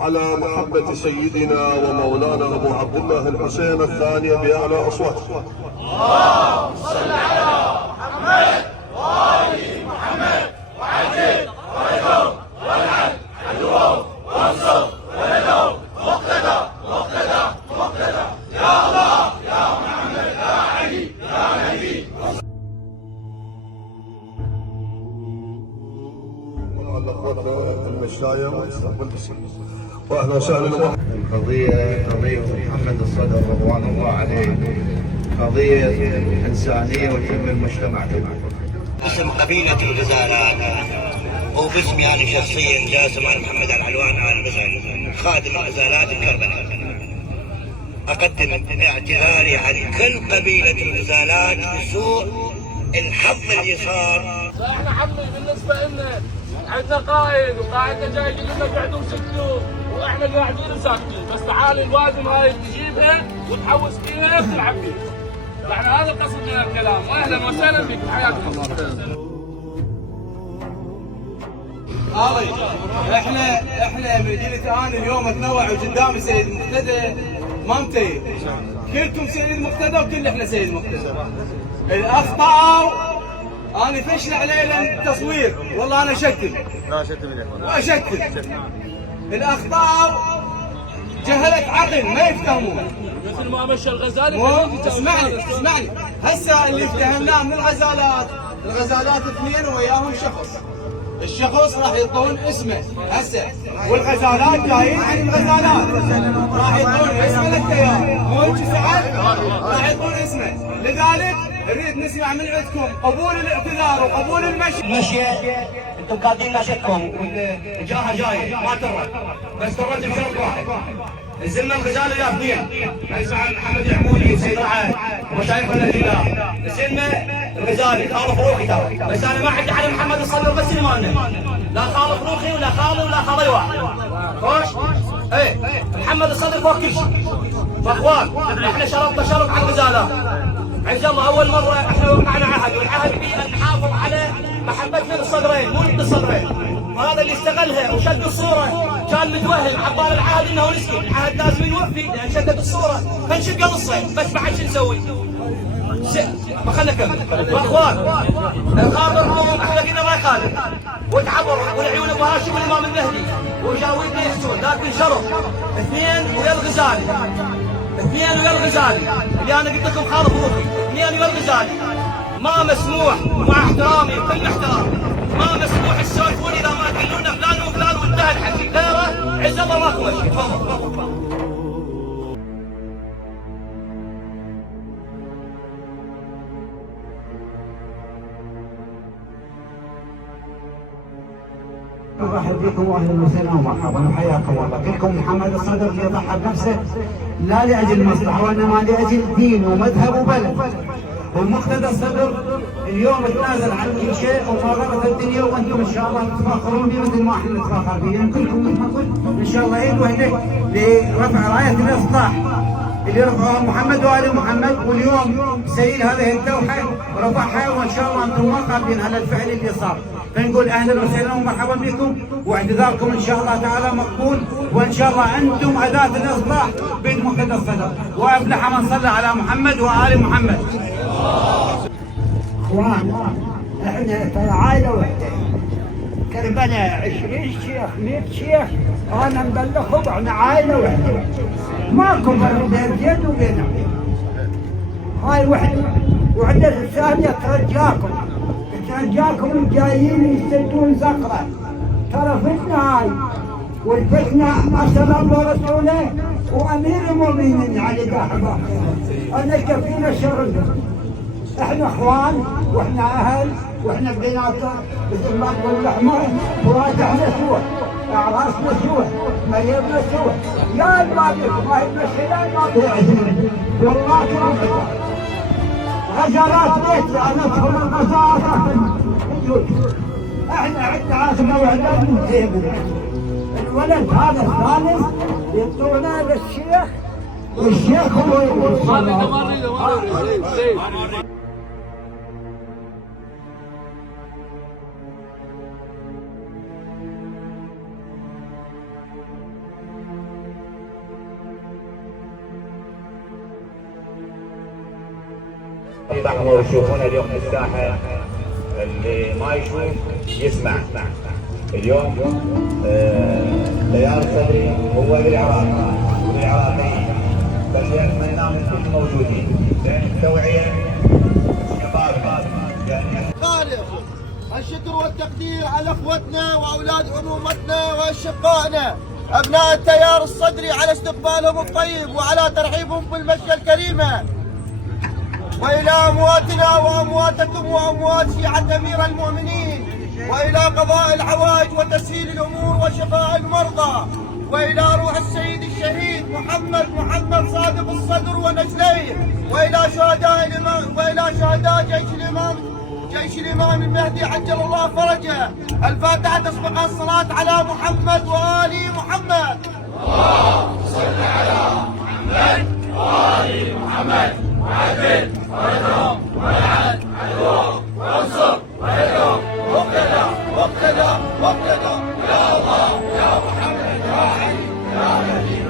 على محبة سيدنا ومولانا أبو عبد الله الحسين الثاني بأعلى أصواتكم. اللهم صل على محمد وآل محمد وعجل فرجهم والعن عدوهم وانصر ولدهم مقتدى يا الله يا محمد يا علي يا نبي. الأخوة المشايخ واستقبل بالسلام واهلا وسهلا. القضية قضية محمد الصدر رضوان الله عليه قضية إنسانية وتهم المجتمع كله. اسم قبيلة الغزالة وباسمي أنا شخصيا جاسم أنا محمد العلوان آل غزال خادم الغزالات بكربلاء. أقدم اعتذاري عن كل قبيلة الغزالات بسوء الحظ اللي صار. احنا عمي بالنسبة لنا عندنا قائد وقائدنا جاي يقول لنا قعدوا سكتوا واحنا قاعدين ساكتين، بس تعال الوادم هاي تجيبها وتحوس فيها وتلعب فيها. يعني هذا القصد من الكلام. واهلا وسهلا بكم حياكم الله. احنا مدينة انا اليوم اتنوع قدام سيد مقتدى ما متيب. كلكم سيد مقتدى وكل احنا سيد مقتدى. الاخطاء انا فشل عليه التصوير والله انا اشتم. لا واشتم. الاخطاء جهلت عقل ما يفتهمون. مثل ما مشى الغزالي. اسمعني هسه اللي افتهمناه من الغزالات اثنين وياهم شخص. الشخص راح يعطون اسمه هسه والغزالات جايين عن الغزالات راح يعطون اسمه للتيار. مو هيك سعد؟ راح يعطون اسمه. لذلك نريد نسمع من عندكم قبول الاعتذار وقبول المشي. انتم قاعدين ماشيتكم الجاهه جايه ما ترى، بس ترت بشرط واحد. الزلمه الغزالي يا اثنين اسمع محمد يعقوبي وسيد رعد ومشايخنا الهلال. الزلمه الغزالي خالف روحي ترى، بس انا ما عندي على محمد الصدر بس اللي مالنا. لا خالف روحي ولا خالي ولا خالي واحد. خوش؟ ايه محمد الصدر فوق كل شيء. فاخوان احنا شرطنا شرط على الغزالات. عز الله اول مره احنا وقعنا عهد، والعهد فيه ان نحافظ على محبتنا للصدرين مو للصدرين. وهذا اللي استغلها وشد الصوره كان متوهم عبال العهد انه نسكت. العهد لازم يوفي لان شدت الصوره فنشق قصه، بس بعد شو نسوي؟ ما خلنا نكمل. واخوان الخابر الروم احنا قلنا ما يخالف وتعبر والعيون ابو هاشم والامام المهدي وجاويدنا يحسون، لكن شرط اثنين ويا الغزالي. اثنين ويا الغزالي اللي انا قلت لكم خالف روحي. اثنين ويا الغزالي ما مسموح، مع احترامي وكل احترامي، ما مسموح تسولفون اذا ما تقولون فلان وفلان وانتهى الحكي. غيره عز الله ماكو مشي. تفضل. ارحب بكم واهلا وسهلا ومرحبا وحياكم الله. كلكم محمد الصدر يضحى بنفسه لا لاجل مصلحه وانما لاجل دين ومذهب وبلد. ومقتدى الصدر اليوم تنازل عن كل شيء وما غرت الدنيا، وانتم ان شاء الله تتفاخرون به مثل ما احنا نتفاخر به، لان كلكم مثل ما قلت ان شاء الله يدوا هناك لرفع رايه الاصلاح اللي رفعها محمد وال محمد. واليوم سيل هذه الدوحه ورفعها، وان شاء الله انتم ما قابلين على الفعل اللي صار. فنقول اهلا وسهلا ومرحبا بكم، واعتذاركم ان شاء الله تعالى مقبول، وان شاء الله انتم اداه الاصلاح بين مقتدى الصدر. وافلح من صلى على محمد وال محمد. اخوان احنا ترى عائله واحده، كربلاء 20 شيخ 100 شيخ، انا مبلغهم احنا عائله واحده، ماكو فرق بين جد وبين عمي. هاي وحده الثانيه ترجاكم جايين يسدون زقره، ترى فتنه هاي، والفتنه ارسل الله رسوله وامير المؤمنين علي قاحبه انا كفينا شر. احنا اخوان واحنا اهل واحنا بيناتنا مثل ما تقول لحمه فواتحنا سوا، اعراسنا سوا، مريضنا سوا. يا المالك ما هي مشكله ما بيعزمني والله كرمتها. غزالات بيت انا ادخل الغزالات. احنا عندنا عازمه وحده من الولد هذا الثالث يعطونا للشيخ، والشيخ هو يقول الاحمر ويشوفونا اليوم في الساحه، اللي ما يشوف يسمع. اليوم تيار الصدري هو بالعراق والعراقيين، بس اتمنى من كل الموجودين لان التوعيه شبابنا خالص الشكر والتقدير على اخوتنا واولاد عمومتنا واشقائنا ابناء التيار الصدري على استقبالهم الطيب وعلى ترحيبهم بالمشيه الكريمه. والى امواتنا وامواتكم واموات شيعه امير المؤمنين، والى قضاء الحوائج وتسهيل الامور وشفاء المرضى، والى روح السيد الشهيد محمد صادق الصدر ونجليه، والى شهداء جيش الامام المهدي عجل الله فرجه. الفاتحه تسبق الصلاه على محمد وال محمد. اللهم صل على محمد وآل محمد وعجل فرجهم ولعن عدوهم وانصر وحدهم واقتدى يا الله يا محمد يا علي يا نبي